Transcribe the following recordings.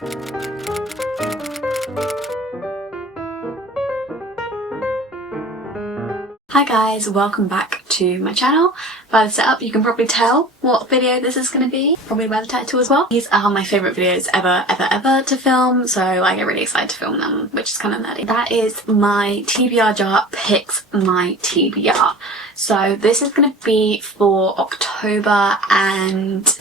Hi guys, welcome back to my channel. By the setup you can probably tell what video this is going to be, probably by the title as well. These are my favourite videos ever to film, so I get really excited to film them, which is kind of nerdy. That is my TBR jar picks my TBR. So this is going to be for October and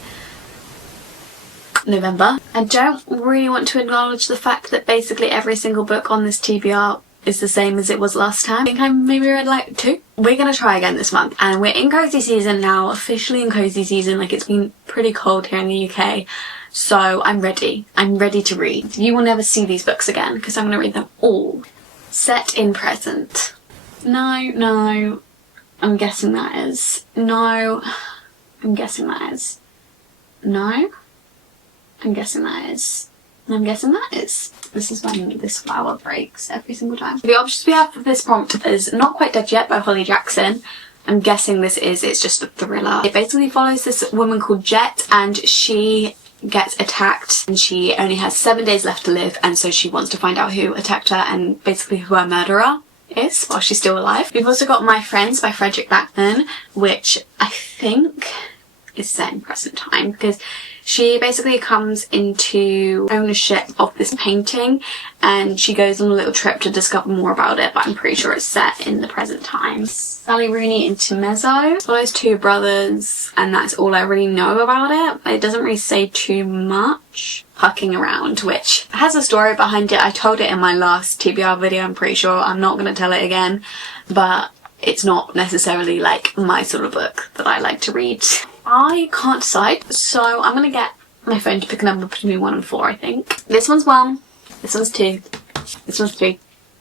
November. I don't really want to acknowledge the fact that basically every single book on this TBR is the same as it was last time. I think I maybe read like 2. We're gonna try again this month, and we're in cozy season now, officially in cozy season. Like, it's been pretty cold here in the UK, so I'm ready to read. You will never see these books again because I'm gonna read them all. Set in present. No, I'm guessing that is. No, I'm guessing that is. No, I'm guessing that is. I'm guessing that is. This is when this flower breaks every single time. The options we have for this prompt is Not Quite Dead Yet by Holly Jackson. I'm guessing it's just a thriller. It basically follows this woman called Jet, and she gets attacked and she only has 7 days left to live, and so she wants to find out who attacked her and basically who her murderer is while she's still alive. We've also got My Friends by Frederick Backman, which I think is set in present time because she basically comes into ownership of this painting and she goes on a little trip to discover more about it, but I'm pretty sure it's set in the present times. Sally Rooney Intermezzo follows 2 brothers, and that's all I really know about it. It doesn't really say too much. Hucking Around, which has a story behind it. I told it in my last TBR video, I'm pretty sure. I'm not going to tell it again, but it's not necessarily like my sort of book that I like to read. I can't decide, so I'm gonna get my phone to pick a number between 1 and 4, I think. This one's 1, this one's 2, this one's 3,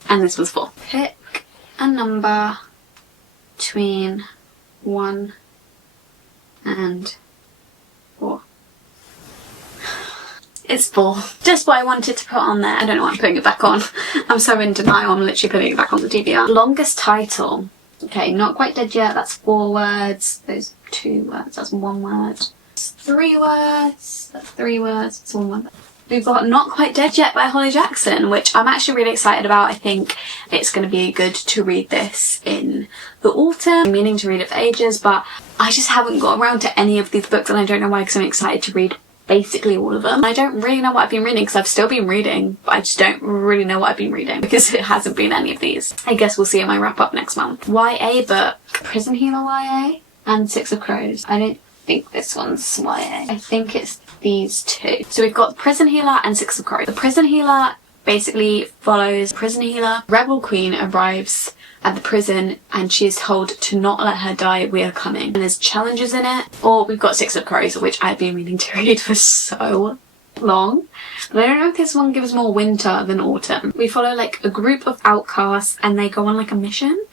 and this one's 4. Pick a number between 1 and 4. It's 4. Just what I wanted to put on there. I don't know why I'm putting it back on. I'm so in denial, I'm literally putting it back on the TBR. Longest title. Okay, Not Quite Dead Yet, that's 4 words. Those 2 words, that's 1 word. 3 words, that's 3 words, it's 1 word. We've got Not Quite Dead Yet by Holly Jackson, which I'm actually really excited about. I think it's going to be good to read this in the autumn. I'm meaning to read it for ages, but I just haven't got around to any of these books, and I don't know why, because I'm excited to read basically all of them. I don't really know what I've been reading because I've still been reading, but I just don't really know what I've been reading because it hasn't been any of these. I guess we'll see in my wrap up next month. YA book, Prison Healer YA and 6 of Crows. I don't think this one's YA. I think it's these 2. So we've got Prison Healer and 6 of Crows. The Prison Healer basically follows Prison Healer. Rebel Queen arrives at the prison and she is told to not let her die, we are coming. And there's challenges in it. Or we've got 6 of Crows, which I've been meaning to read for so long. But I don't know if this one gives more winter than autumn. We follow like a group of outcasts and they go on like a mission.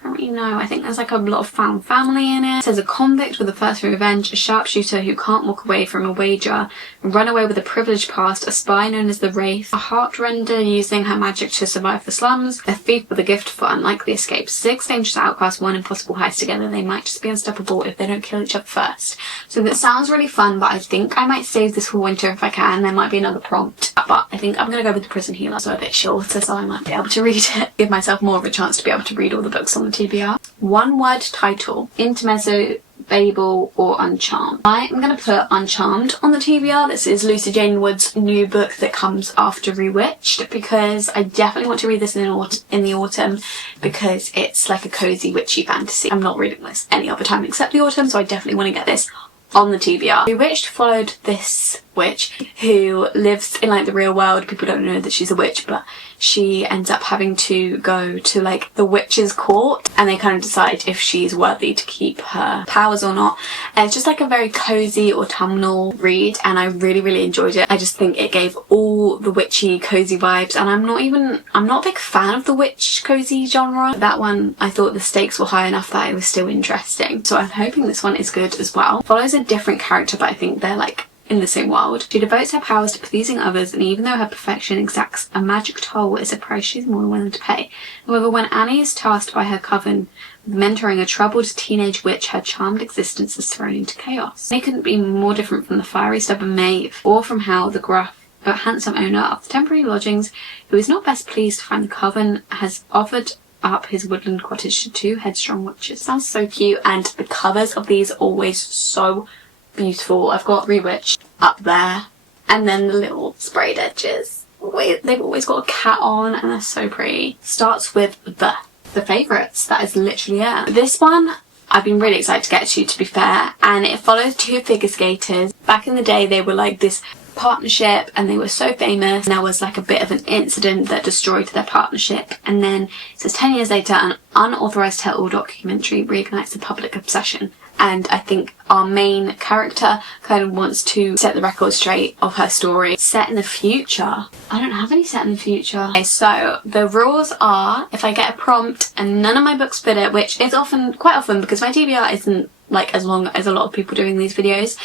I don't really know. I think there's like a lot of found family in it. It says a convict with a thirst for revenge, a sharpshooter who can't walk away from a wager, a runaway with a privileged past, a spy known as the Wraith, a heartrender using her magic to survive the slums, a thief with a gift for unlikely escapes, 6 dangerous outcasts, 1 impossible heist together. They might just be unstoppable if they don't kill each other first. So that sounds really fun, but I think I might save this for winter if I can. There might be another prompt, but I think I'm going to go with the Prison Healer. So a bit shorter, so I might be able to read it. Give myself more of a chance to be able to read all the books on the TBR. 1 word title, Intermezzo, Babel or Uncharmed. I am going to put Uncharmed on the TBR. This is Lucy Jane Wood's new book that comes after Rewitched, because I definitely want to read this in the autumn because it's like a cozy witchy fantasy. I'm not reading this any other time except the autumn, so I definitely want to get this on the TBR. Bewitched followed this witch who lives in like the real world. People don't know that she's a witch, but she ends up having to go to like the witch's court and they kind of decide if she's worthy to keep her powers or not. And it's just like a very cozy autumnal read and I really enjoyed it. I just think it gave all the witchy cozy vibes, and I'm not a big fan of the witch cozy genre. That one, I thought the stakes were high enough that it was still interesting, so I'm hoping this one is good as well. Follows a different character, but I think they're like in the same world. She devotes her powers to pleasing others, and even though her perfection exacts a magic toll, it's a price she's more than willing to pay. However, when Annie is tasked by her coven with mentoring a troubled teenage witch, her charmed existence is thrown into chaos. Annie couldn't be more different from the fiery, stubborn Maeve, or from how the gruff, a handsome owner of the temporary lodgings who is not best pleased to find the coven has offered up his woodland cottage to two headstrong witches. Sounds so cute, and the covers of these are always so beautiful. I've got Rewitch up there, and then the little sprayed edges. They've always got a cat on, and they're so pretty. Starts with the favourites. That is literally it. This one I've been really excited to get to be fair, and it follows two figure skaters. Back in the day, they were like this partnership and they were so famous. There was like a bit of an incident that destroyed their partnership, and then it says 10 years later an unauthorised tell-all documentary reignites the public obsession. And I think our main character kind of wants to set the record straight of her story. Set in the future. I don't have any set in the future. Okay, so the rules are, if I get a prompt and none of my books fit it, which is quite often because my TBR isn't like as long as a lot of people doing these videos,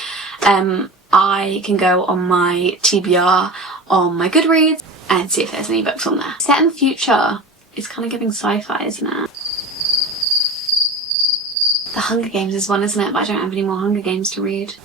I can go on my TBR on my Goodreads and see if there's any books on there. Set in the future is kind of giving sci-fi, isn't it? The Hunger Games is one, isn't it? But I don't have any more Hunger Games to read.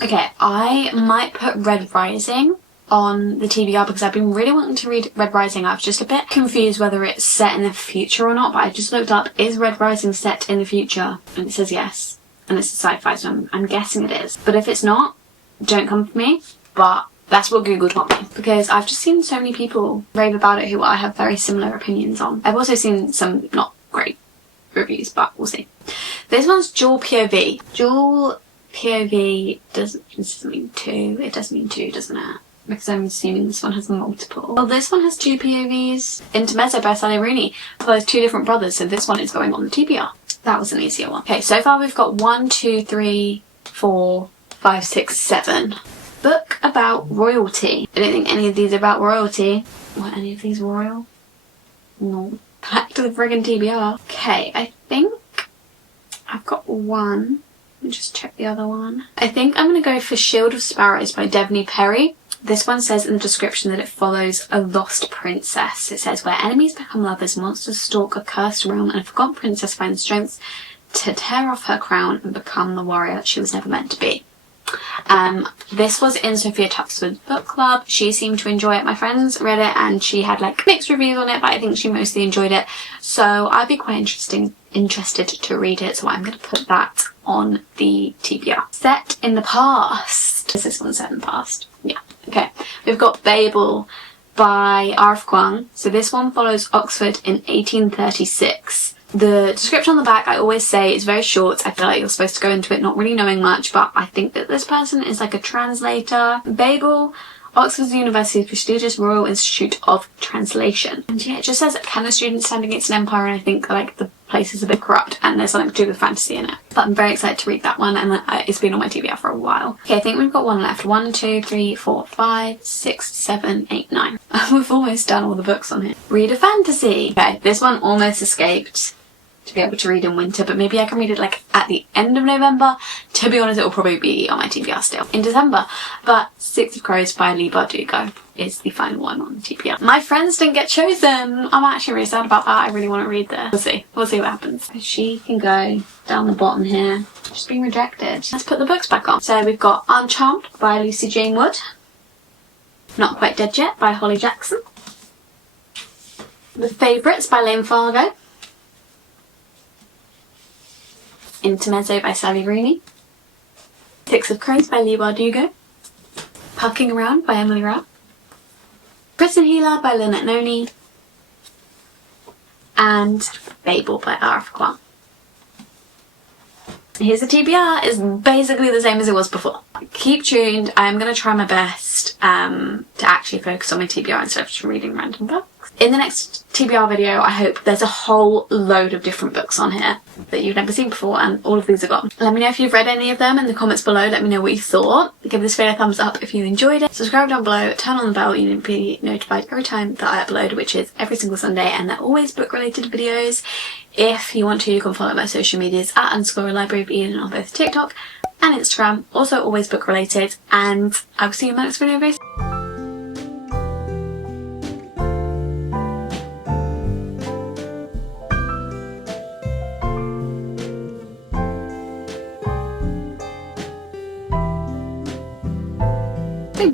Okay, I might put Red Rising on the TBR because I've been really wanting to read Red Rising. I was just a bit confused whether it's set in the future or not, but I just looked up, is Red Rising set in the future? And it says yes. And it's a sci-fi, so I'm guessing it is. But if it's not, don't come for me. But that's what Google taught me, because I've just seen so many people rave about it who I have very similar opinions on. I've also seen some not great reviews, but we'll see. This one's dual POV. Dual POV doesn't mean two. It does mean two, doesn't it? Because I'm assuming this one has multiple. Well, this one has two POVs. Intermezzo by Sally Rooney follows two different brothers, so this one is going on the TBR. That was an easier one. Okay, so far we've got 1, 2, 3, 4, 5, 6, 7. Book about royalty. I don't think any of these are about royalty. Were any of these royal? No. Back to the friggin' TBR. Okay, I think I've got one. Let me just check the other one. I think I'm going to go for Shield of Sparrows by Devney Perry. This one says in the description that it follows a lost princess. It says, where enemies become lovers, monsters stalk a cursed realm, and a forgotten princess finds strength to tear off her crown and become the warrior she was never meant to be. This was in Sophia Tuxford's book club. She seemed to enjoy it. My friends read it and she had like mixed reviews on it, but I think she mostly enjoyed it. So I'd be quite interested to read it. So I'm going to put that on the TBR. Set in the past. Is this one set in the past? Yeah. Okay. We've got Babel by R.F. Kuang. So this one follows Oxford in 1836. The description on the back, I always say, is very short. I feel like you're supposed to go into it not really knowing much, but I think that this person is like a translator. Babel, Oxford University's prestigious Royal Institute of Translation. And yeah, it just says, can a student stand against an empire? And I think like the place is a bit corrupt and there's something to do with fantasy in it. But I'm very excited to read that one, and it's been on my TBR for a while. Okay, I think we've got one left. 1, 2, 3, 4, 5, 6, 7, 8, 9. We've almost done all the books on here. Read a fantasy. Okay, this one almost escaped to be able to read in winter, but maybe I can read it like at the end of November. To be honest, it will probably be on my TBR still in December. But Six of Crows by Leigh Bardugo is the final one on the TBR. My friends didn't get chosen. I'm actually really sad about that. I really want to read this. We'll see what happens. She can go down the bottom here. She's been rejected. Let's put the books back on. So we've got Uncharmed by Lucy Jane Wood. Not Quite Dead Yet by Holly Jackson. The Favourites by Lane Fargo. Intermezzo by Sally Rooney. Six of Crows by Leigh Bardugo. Pucking Around by Emily Rapp. Prison Healer by Lynette Noni. And Babel by R.F. Kuang. Here's the TBR. It's basically the same as it was before. Keep tuned. I'm going to try my best to actually focus on my TBR instead of just reading random books. In the next TBR video, I hope there's a whole load of different books on here that you've never seen before, and all of these are gone. Let me know if you've read any of them in the comments below. Let me know what you thought. Give this video a thumbs up if you enjoyed it. Subscribe down below, turn on the bell, you can be notified every time that I upload, which is every single Sunday, and they're always book related videos. If you want to, you can follow my social medias at _libraryofeden on both TikTok and Instagram, also always book related, and I will see you in my next video very soon.